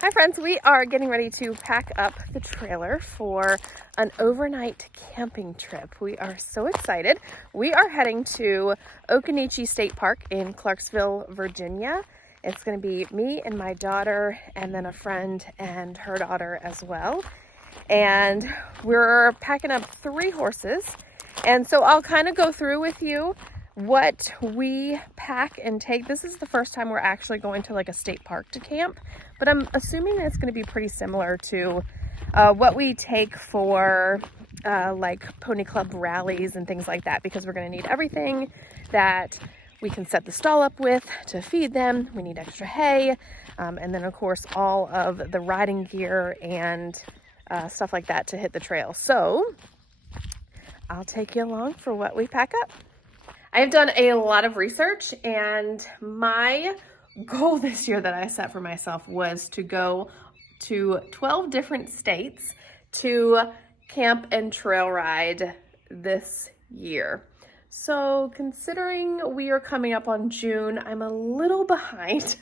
Hi friends, we are getting ready to pack up the trailer for an overnight camping trip. We are so excited. We are heading to Occoneechee State Park in Clarksville, Virginia. It's going to be me and my daughter and then a friend and her daughter as well. And we're packing up 3 horses. And so I'll kind of go through with you what we pack and take. This is the first time we're actually going to like a state park to camp, but I'm assuming it's going to be pretty similar to what we take for like pony club rallies and things like that, because we're going to need everything that we can set the stall up with to feed them. We need extra hay, and then of course all of the riding gear and stuff like that to hit the trail. So I'll take you along for what we pack up. I have done a lot of research, and my goal this year that I set for myself was to go to 12 different states to camp and trail ride this year. So considering we are coming up on June, I'm a little behind,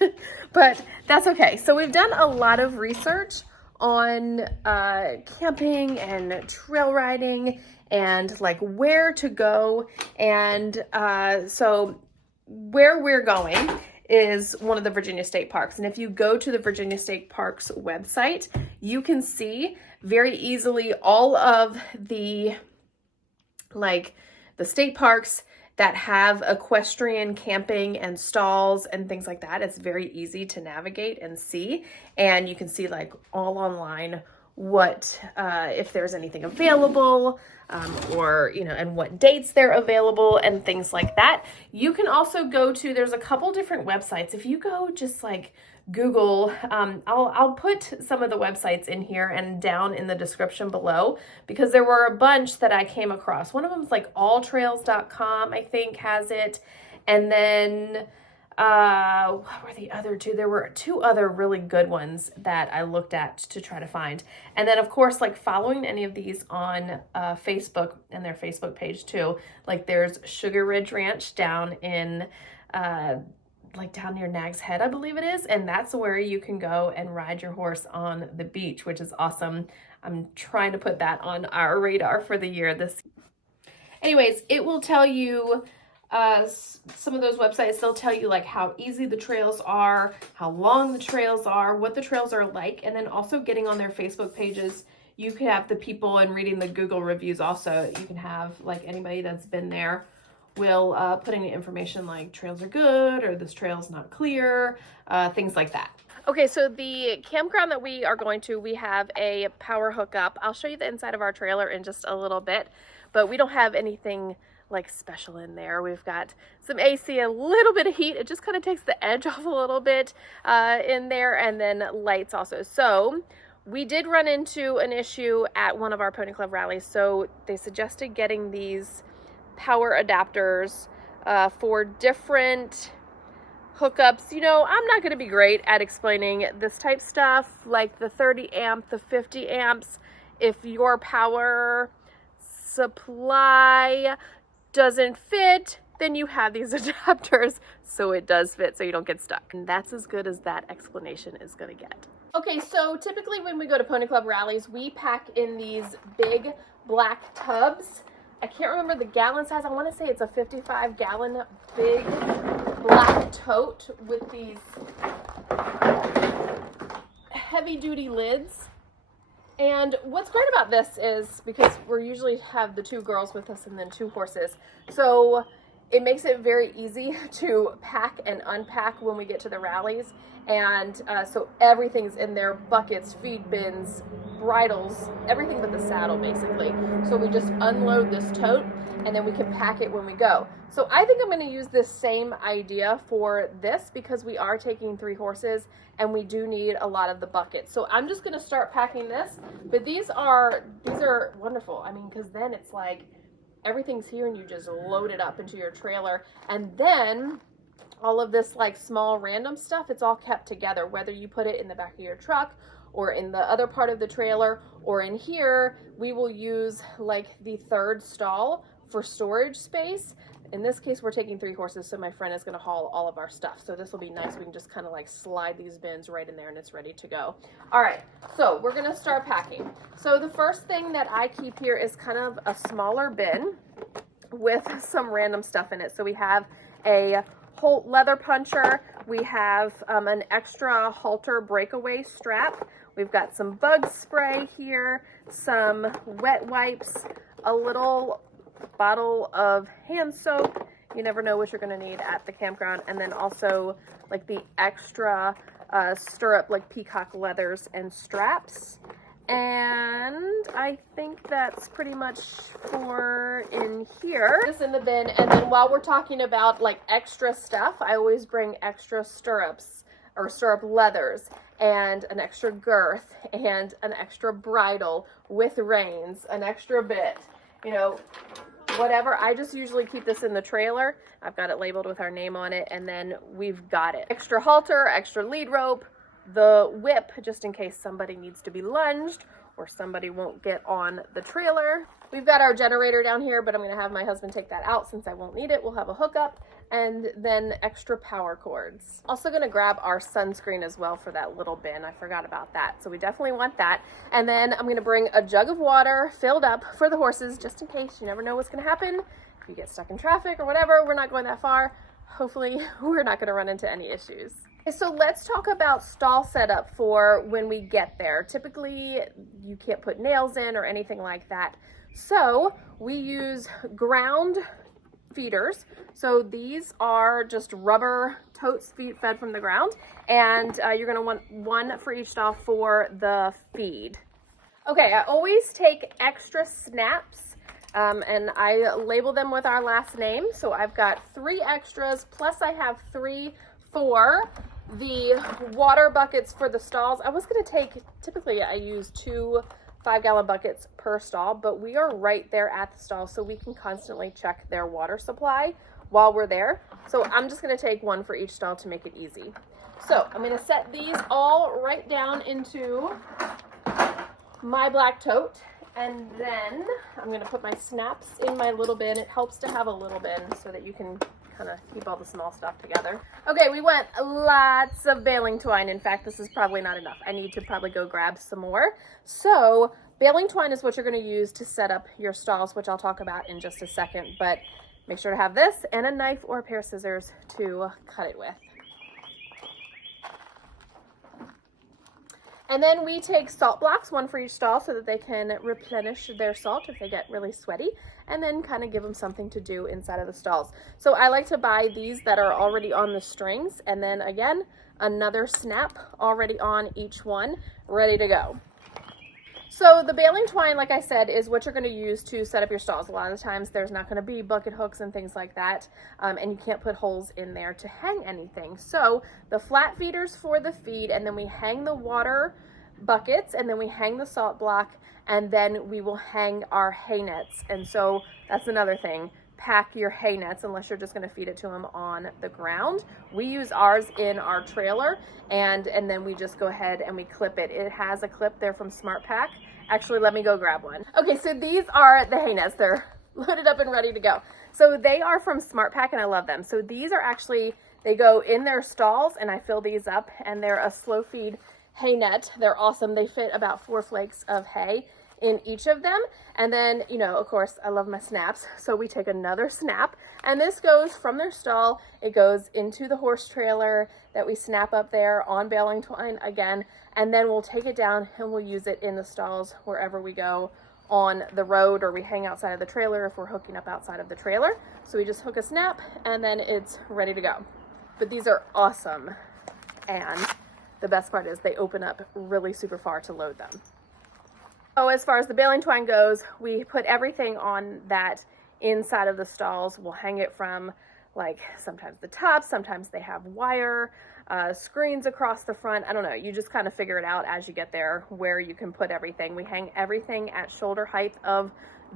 but that's okay. So we've done a lot of research on camping and trail riding and like where to go. And so where we're going is one of the Virginia State Parks. And if you go to the Virginia State Parks website, you can see very easily all of the state parks that have equestrian camping and stalls and things like that. It's very easy to navigate and see. And you can see like all online what, if there's anything available, or, you know, and what dates they're available and things like that. You can also go to, there's a couple different websites. If you go just like Google, I'll put some of the websites in here and down in the description below, because there were a bunch that I came across. One of them is like alltrails.com, I think, has it. And then what were the other two? There were 2 other really good ones that I looked at to try to find. And then of course, like following any of these on Facebook and their Facebook page too. Like there's Sugar Ridge Ranch down in like down near Nag's Head, I believe it is. And that's where you can go and ride your horse on the beach, which is awesome. I'm trying to put that on our radar for the year this. Anyways, it will tell you some of those websites. They'll tell you like how easy the trails are, how long the trails are, what the trails are like. And then also getting on their Facebook pages, you can have the people, and reading the Google reviews also, you can have like anybody that's been there will put in information like trails are good or this trail's not clear, things like that. Okay, so the campground that we are going to, we have a power hookup. I'll show you the inside of our trailer in just a little bit, but we don't have anything like special in there. We've got some AC, a little bit of heat. It just kind of takes the edge off a little bit in there, and then lights also. So we did run into an issue at one of our pony club rallies. So they suggested getting these power adapters for different hookups. You know, I'm not going to be great at explaining this type stuff, like the 30 amp, the 50 amps. If your power supply doesn't fit, then you have these adapters so it does fit, so you don't get stuck. And that's as good as that explanation is going to get. Okay, so typically when we go to pony club rallies, we pack in these big black tubs. I can't remember the gallon size. I want to say it's a 55-gallon big black tote with these heavy-duty lids. And what's great about this is because we usually have the 2 girls with us and then 2 horses. So it makes it very easy to pack and unpack when we get to the rallies. And so everything's in there: buckets, feed bins, bridles, everything but the saddle basically. So we just unload this tote and then we can pack it when we go. So I think I'm going to use this same idea for this, because we are taking 3 horses and we do need a lot of the buckets. So I'm just going to start packing this, but these are wonderful. I mean, because then it's like everything's here and you just load it up into your trailer, and then all of this like small random stuff, it's all kept together, whether you put it in the back of your truck or in the other part of the trailer or in here. We will use like the 3rd stall for storage space. in this case, we're taking 3 horses, so my friend is going to haul all of our stuff. So this will be nice. We can just kind of like slide these bins right in there and it's ready to go. All right, so we're going to start packing. So the first thing that I keep here is kind of a smaller bin with some random stuff in it. So we have a whole leather puncher. We have an extra halter breakaway strap. We've got some bug spray here, some wet wipes, a little bottle of hand soap. You never know what you're going to need at the campground. And then also like the extra stirrup, like peacock leathers and straps. And I think that's pretty much for in here. This in the bin. And then while we're talking about like extra stuff, I always bring extra stirrups or stirrup leathers and an extra girth and an extra bridle with reins, an extra bit, you know, whatever. I just usually keep this in the trailer. I've got it labeled with our name on it, and then we've got it. Extra halter, extra lead rope, the whip, just in case somebody needs to be lunged or somebody won't get on the trailer. We've got our generator down here, but I'm going to have my husband take that out since I won't need it. We'll have a hookup, and then extra power cords. Also going to grab our sunscreen as well for that little bin. I forgot about that. So we definitely want that. And then I'm going to bring a jug of water filled up for the horses, just in case. You never know what's going to happen. If you get stuck in traffic or whatever, we're not going that far. Hopefully we're not going to run into any issues. So let's talk about stall setup for when we get there. Typically, you can't put nails in or anything like that. So we use ground feeders. So these are just rubber totes fed from the ground. And you're gonna want one for each stall for the feed. Okay, I always take extra snaps and I label them with our last name. So I've got 3 extras, plus I have 3 for the water buckets for the stalls. I was going to take, typically I use 2 5-gallon buckets per stall, but we are right there at the stall, so we can constantly check their water supply while we're there. So I'm just going to take 1 for each stall to make it easy. So I'm going to set these all right down into my black tote, and then I'm going to put my snaps in my little bin. It helps to have a little bin so that you can kind of keep all the small stuff together. Okay, we went lots of baling twine. In fact, this is probably not enough. I need to probably go grab some more. So baling twine is what you're going to use to set up your stalls, which I'll talk about in just a second, but make sure to have this and a knife or a pair of scissors to cut it with. And then we take salt blocks, 1 for each stall, so that they can replenish their salt if they get really sweaty, and then kind of give them something to do inside of the stalls. So I like to buy these that are already on the strings, and then again, another snap already on each one, ready to go. So the baling twine, like I said, is what you're going to use to set up your stalls. A lot of the times there's not going to be bucket hooks and things like that, and you can't put holes in there to hang anything. So the flat feeders for the feed, and then we hang the water buckets, and then we hang the salt block, and then we will hang our hay nets. And so that's another thing. Pack your hay nets unless you're just going to feed it to them on the ground. We use ours in our trailer, and then we just go ahead and we clip it. It has a clip there from Smart Pack. Actually, let me go grab one. Okay, so these are the hay nets. They're loaded up and ready to go. So they are from Smart Pack, and I love them. So these are actually, they go in their stalls, and I fill these up, and they're a slow feed hay net. They're awesome. They fit about 4 flakes of hay in each of them. And then, you know, of course, I love my snaps. So we take another snap, and this goes from their stall. It goes into the horse trailer that we snap up there on baling twine again. And then we'll take it down and we'll use it in the stalls wherever we go on the road, or we hang outside of the trailer if we're hooking up outside of the trailer. So we just hook a snap and then it's ready to go. But these are awesome. And the best part is they open up really super far to load them. So as far as the baling twine goes, we put everything on that inside of the stalls. We'll hang it from, like, sometimes the top, sometimes they have wire, screens across the front. I don't know. You just kind of figure it out as you get there where you can put everything. We hang everything at shoulder height of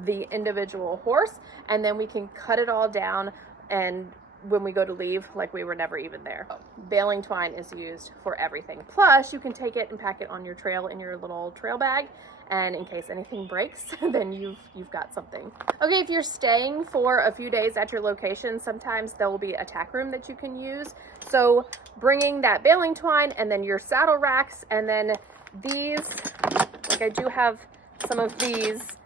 the individual horse, and then we can cut it all down and when we go to leave, like we were never even there. Baling twine is used for everything. Plus, you can take it and pack it on your trail in your little trail bag, and in case anything breaks, then you've got something. Okay, if you're staying for a few days at your location, sometimes there will be a tack room that you can use. So bringing that baling twine and then your saddle racks, and then these, like I do have some of these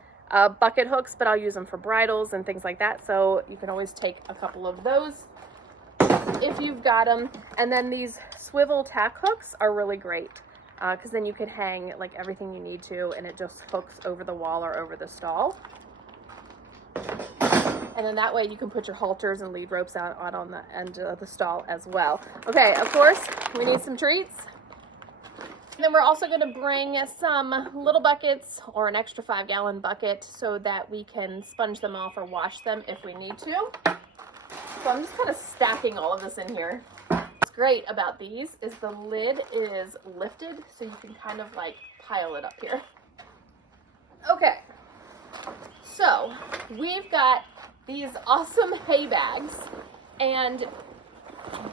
bucket hooks, but I'll use them for bridles and things like that. So you can always take a couple of those if you've got them. And then these swivel tack hooks are really great because then you can hang like everything you need to, and it just hooks over the wall or over the stall. And then that way you can put your halters and lead ropes out on the end of the stall as well. Okay, of course, we need some treats. And then we're also going to bring some little buckets or an extra 5-gallon bucket so that we can sponge them off or wash them if we need to. So I'm just kind of stacking all of this in here. What's great about these is the lid is lifted, so you can kind of like pile it up here. Okay, so we've got these awesome hay bags, and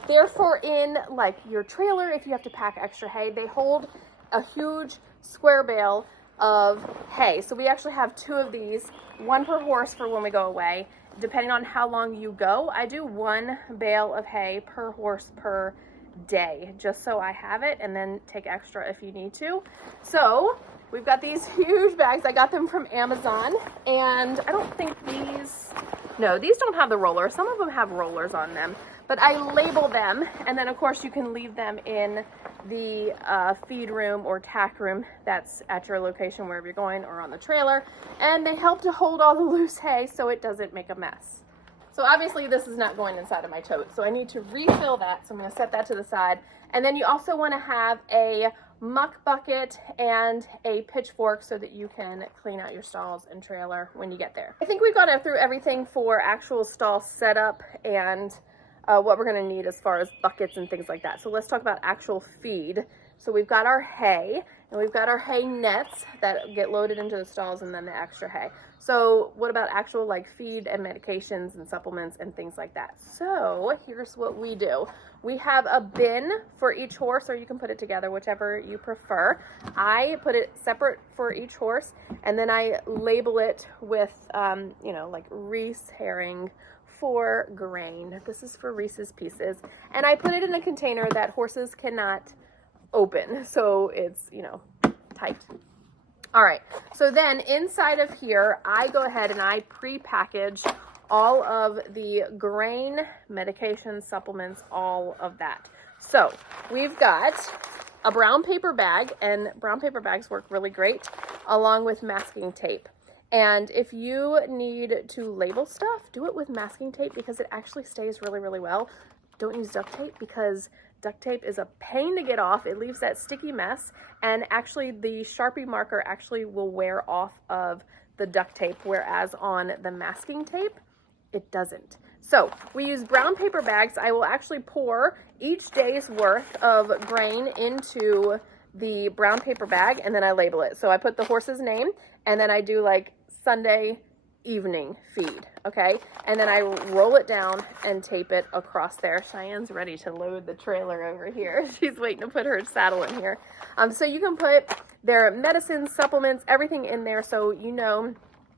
therefore in like your trailer, if you have to pack extra hay, they hold a huge square bale of hay. So we actually have 2 of these, 1 per horse for when we go away. Depending on how long you go, I do 1 bale of hay per horse per day, just so I have it, and then take extra if you need to. So we've got these huge bags. I got them from Amazon, and I don't think these don't have the roller. Some of them have rollers on them, but I label them, and then of course you can leave them in the feed room or tack room that's at your location wherever you're going, or on the trailer, and they help to hold all the loose hay so it doesn't make a mess. So obviously this is not going inside of my tote, so I need to refill that, so I'm going to set that to the side. And then you also want to have a muck bucket and a pitchfork so that you can clean out your stalls and trailer when you get there. I think we've gone through everything for actual stall setup and what we're going to need as far as buckets and things like that. So let's talk about actual feed. So we've got our hay, and we've got our hay nets that get loaded into the stalls, and then the extra hay. So what about actual like feed and medications and supplements and things like that? So here's what we do. We have a bin for each horse, or you can put it together, whichever you prefer. I put it separate for each horse, and then I label it with, like Reese herring for grain. This is for Reese's Pieces. And I put it in a container that horses cannot open, so it's, tight. All right, so then inside of here, I go ahead and I pre-package all of the grain, medication, supplements, all of that. So we've got a brown paper bag, and brown paper bags work really great, along with masking tape. And if you need to label stuff, do it with masking tape because it actually stays really, really well. Don't use duct tape because duct tape is a pain to get off. It leaves that sticky mess, and actually the Sharpie marker actually will wear off of the duct tape, whereas on the masking tape, it doesn't. So we use brown paper bags. I will actually pour each day's worth of grain into the brown paper bag, and then I label it. So I put the horse's name, and then I do like Sunday evening feed, okay? And then I roll it down and tape it across there. Cheyenne's ready to load the trailer over here. She's waiting to put her saddle in here. So you can put their medicines, supplements, everything in there, so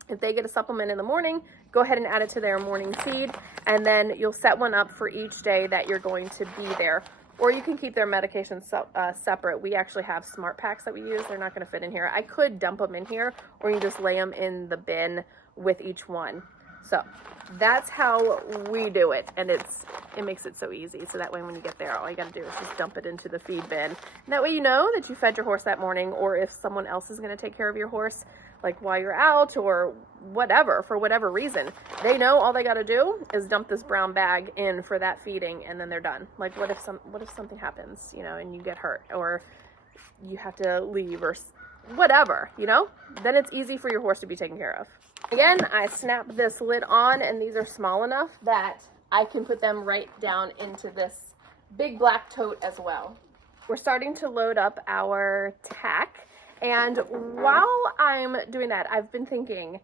if they get a supplement in the morning, go ahead and add it to their morning feed, and then you'll set one up for each day that you're going to be there. Or you can keep their medications separate. We actually have smart packs that we use. They're not going to fit in here. I could dump them in here, or you just lay them in the bin with each one. So that's how we do it, and it makes it so easy. So that way when you get there, all you got to do is just dump it into the feed bin. And that way you know that you fed your horse that morning, or if someone else is going to take care of your horse, like while you're out or whatever, for whatever reason, they know all they got to do is dump this brown bag in for that feeding, and then they're done. Like what if something happens, and you get hurt, or you have to leave, or whatever, then it's easy for your horse to be taken care of. Again, I snap this lid on, and these are small enough that I can put them right down into this big black tote as well. We're starting to load up our tack, and while I'm doing that, I've been thinking,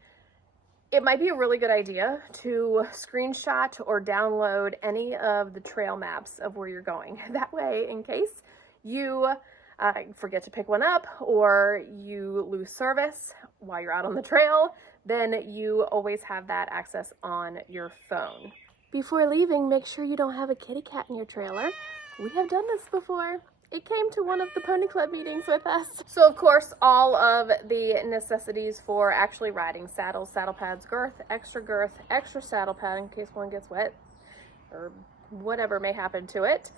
it might be a really good idea to screenshot or download any of the trail maps of where you're going. That way, in case you forget to pick one up or you lose service while you're out on the trail, then you always have that access on your phone. Before leaving, make sure you don't have a kitty cat in your trailer. We have done this before. It came to one of the pony club meetings with us. So of course, all of the necessities for actually riding: saddles, saddle pads, girth, extra saddle pad in case one gets wet or whatever may happen to it,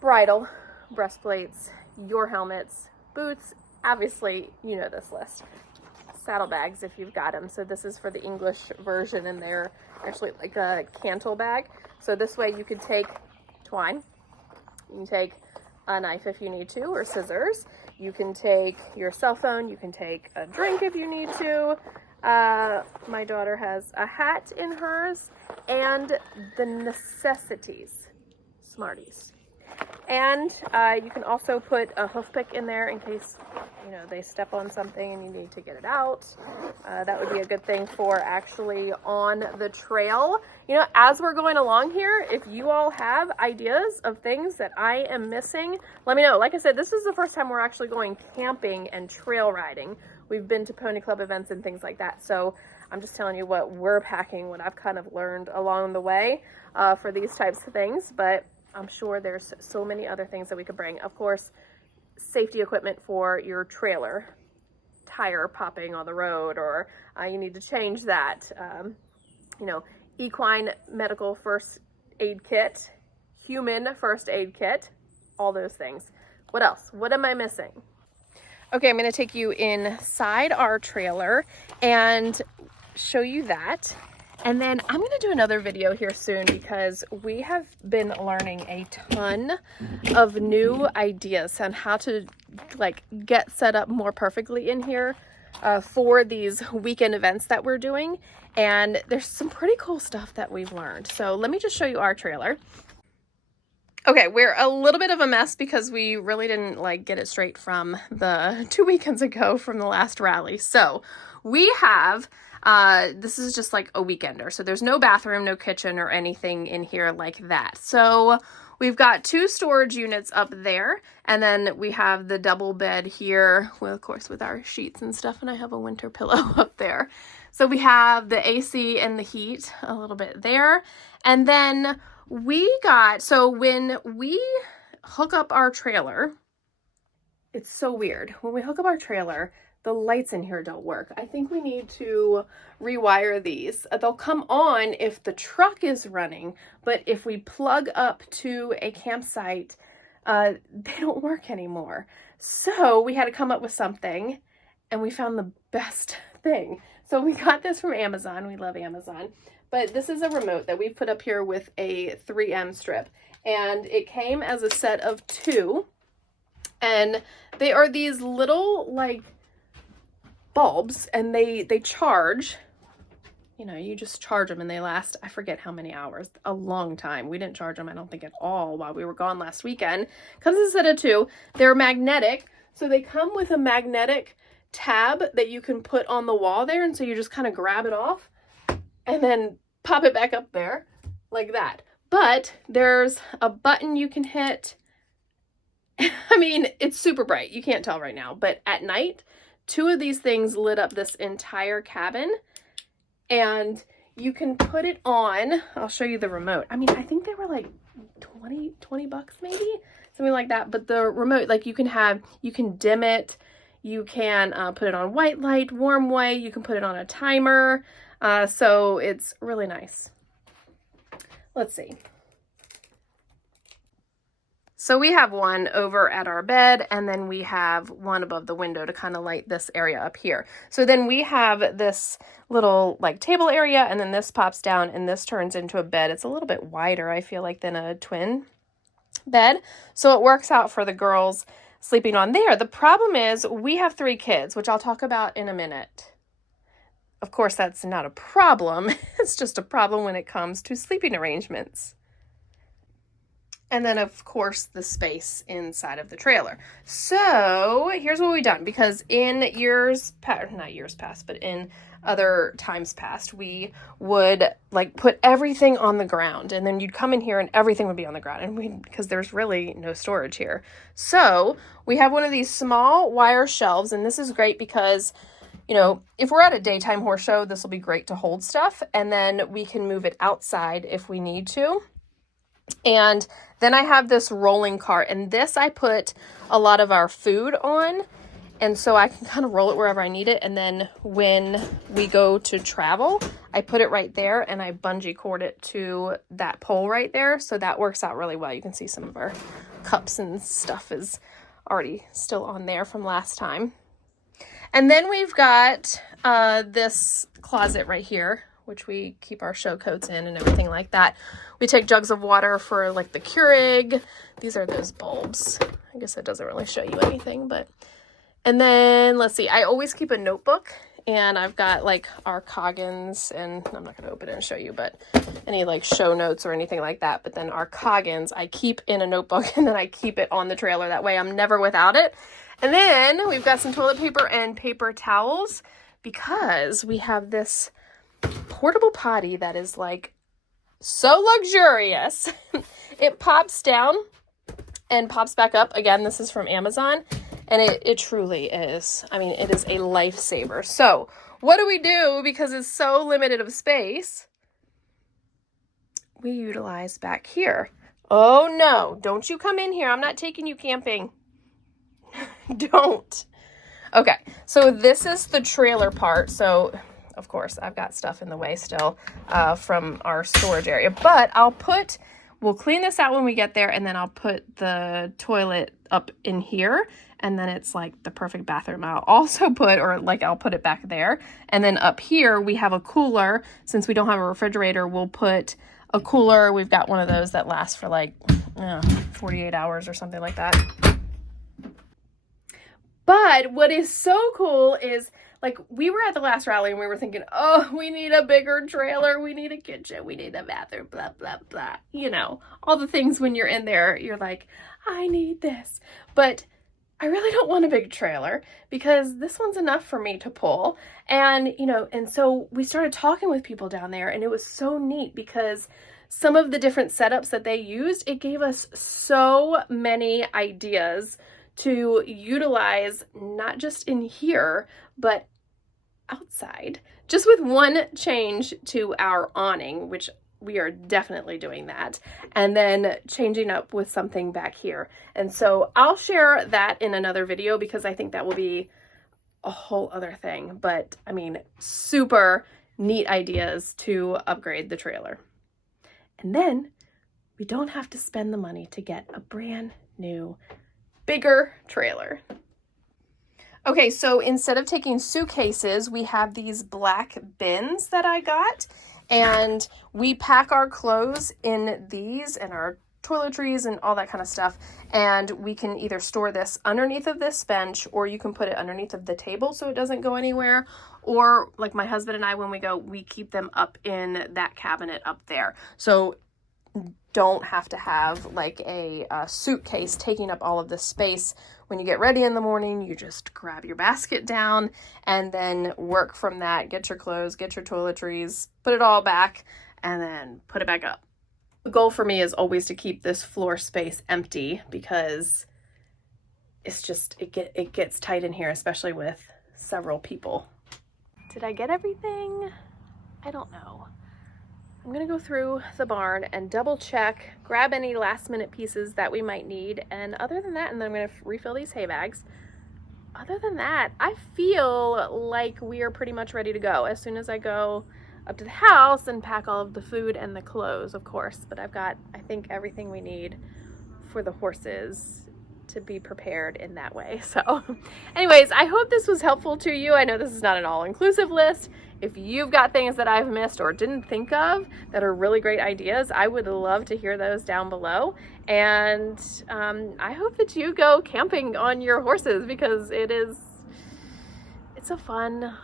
bridle, breastplates, your helmets, boots, obviously you know this list, saddlebags if you've got them. So this is for the English version, and they're actually like a cantle bag. So this way you could take twine, you can take a knife if you need to, or scissors. You can take your cell phone, you can take a drink if you need to. My daughter has a hat in hers, and the necessities, Smarties. And you can also put a hoof pick in there in case, you know, they step on something and you need to get it out. That would be a good thing for actually on the trail. You know, as we're going along here, if you all have ideas of things that I am missing, let me know. Like I said, this is the first time we're actually going camping and trail riding. We've been to pony club events and things like that. So I'm just telling you what we're packing, what I've kind of learned along the way for these types of things. But I'm sure there's so many other things that we could bring. Of course, safety equipment for your trailer, tire popping on the road, or you need to change that. You know, equine medical first aid kit, human first aid kit, all those things. What else? What am I missing? Okay, I'm going to take you inside our trailer and show you that. And then I'm going to do another video here soon because we have been learning a ton of new ideas on how to like get set up more perfectly in here for these weekend events that we're doing. And there's some pretty cool stuff that we've learned. So let me just show you our trailer. Okay, we're a little bit of a mess because we really didn't like get it straight from the 2 weekends ago from the last rally. So we have, this is just like a weekender. So there's no bathroom, no kitchen or anything in here like that. So we've got 2 storage units up there. And then we have the double bed here, well, of course, with our sheets and stuff. And I have a winter pillow up there. So we have the AC and the heat a little bit there. And then so when we hook up our trailer, it's so weird. When we hook up our trailer, the lights in here don't work. I think we need to rewire these. They'll come on if the truck is running, but if we plug up to a campsite, they don't work anymore. So we had to come up with something, and we found the best thing. So we got this from Amazon. We love Amazon. But this is a remote that we put up here with a 3M strip. And it came as a set of 2. And they are these little, like, bulbs. And they charge. You know, you just charge them and they last, I forget how many hours. A long time. We didn't charge them, I don't think, at all while we were gone last weekend. Comes as a set of 2. They're magnetic. So they come with a magnetic tab that you can put on the wall there. And so you just kind of grab it off and then pop it back up there like that. But there's a button you can hit. I mean, it's super bright. You can't tell right now, but at night, 2 of these things lit up this entire cabin, and you can put it on. I'll show you the remote. I mean, I think they were like 20 bucks maybe, something like that. But the remote, like you can dim it. You can put it on white light, warm white. You can put it on a timer. So it's really nice. Let's see. So we have one over at our bed, and then we have one above the window to kind of light this area up here. So then we have this little like table area, and then this pops down and this turns into a bed. It's a little bit wider, I feel like, than a twin bed. So it works out for the girls sleeping on there. The problem is we have 3 kids, which I'll talk about in a minute. Of course, that's not a problem. It's just a problem when it comes to sleeping arrangements. And then of course the space inside of the trailer. So here's what we've done, because in years past, not years past, but in other times past, we would like put everything on the ground, and then you'd come in here and everything would be on the ground, and because there's really no storage here. So we have one of these small wire shelves, and this is great because, you know, if we're at a daytime horse show, this will be great to hold stuff, and then we can move it outside if we need to. And then I have this rolling cart, and this I put a lot of our food on, and so I can kind of roll it wherever I need it. And then when we go to travel, I put it right there, and I bungee cord it to that pole right there. So that works out really well. You can see some of our cups and stuff is already still on there from last time. And then we've got this closet right here, which we keep our show coats in and everything like that. We take jugs of water for like the Keurig. These are those bulbs. I guess that doesn't really show you anything, but. And then let's see, I always keep a notebook, and I've got like our Coggins, and I'm not going to open it and show you, but any like show notes or anything like that. But then our Coggins, I keep in a notebook, and then I keep it on the trailer. That way I'm never without it. And then we've got some toilet paper and paper towels, because we have this portable potty that is like so luxurious. It pops down and pops back up. Again, this is from Amazon, and it truly is. I mean, it is a lifesaver. So what do we do? Because it's so limited of space, we utilize back here. Oh no, don't you come in here. I'm not taking you camping. Don't. Okay, so this is the trailer part. So of course I've got stuff in the way still from our storage area, but we'll clean this out when we get there, and then I'll put the toilet up in here, and then it's like the perfect bathroom. I'll also I'll put it back there. And then up here we have a cooler. Since we don't have a refrigerator, we'll put a cooler. We've got one of those that lasts for like 48 hours or something like that. But what is so cool is, like, we were at the last rally and we were thinking, oh, we need a bigger trailer, we need a kitchen, we need a bathroom, blah, blah, blah. You know, all the things when you're in there, you're like, I need this. But I really don't want a big trailer, because this one's enough for me to pull. And, you know, and so we started talking with people down there, and it was so neat because some of the different setups that they used, it gave us so many ideas to utilize, not just in here, but outside, just with one change to our awning, which we are definitely doing that, and then changing up with something back here. And so I'll share that in another video, because I think that will be a whole other thing. But I mean, super neat ideas to upgrade the trailer. And then we don't have to spend the money to get a brand new, bigger trailer. Okay, so instead of taking suitcases, we have these black bins that I got, and we pack our clothes in these and our toiletries and all that kind of stuff. And we can either store this underneath of this bench, or you can put it underneath of the table so it doesn't go anywhere. Or like my husband and I, when we go, we keep them up in that cabinet up there. So don't have to have like a suitcase taking up all of this space. When you get ready in the morning, you just grab your basket down and then work from that. Get your clothes, get your toiletries, put it all back, and then put it back up. The goal for me is always to keep this floor space empty, because it's just, it gets tight in here, especially with several people. Did I get everything? I don't know. I'm gonna go through the barn and double check, grab any last minute pieces that we might need. And other than that, and then I'm gonna refill these hay bags. Other than that, I feel like we are pretty much ready to go as soon as I go up to the house and pack all of the food and the clothes, of course. But I've got, I think, everything we need for the horses to be prepared in that way. So anyways, I hope this was helpful to you. I know this is not an all-inclusive list. If you've got things that I've missed or didn't think of that are really great ideas, I would love to hear those down below. And I hope that you go camping on your horses, because it's a fun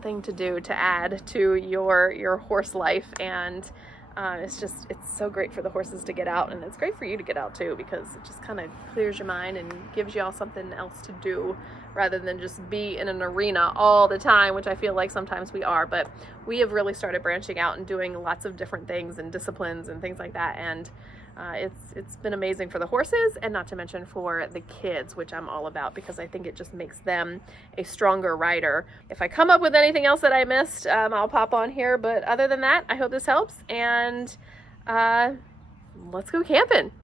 thing to do, to add to your horse life. And It's so great for the horses to get out, and it's great for you to get out too, because it just kind of clears your mind and gives y'all something else to do rather than just be in an arena all the time, which I feel like sometimes we are. But we have really started branching out and doing lots of different things and disciplines and things like that, and it's been amazing for the horses, and not to mention for the kids, which I'm all about, because I think it just makes them a stronger rider. If I come up with anything else that I missed, I'll pop on here, but other than that, I hope this helps, and let's go camping.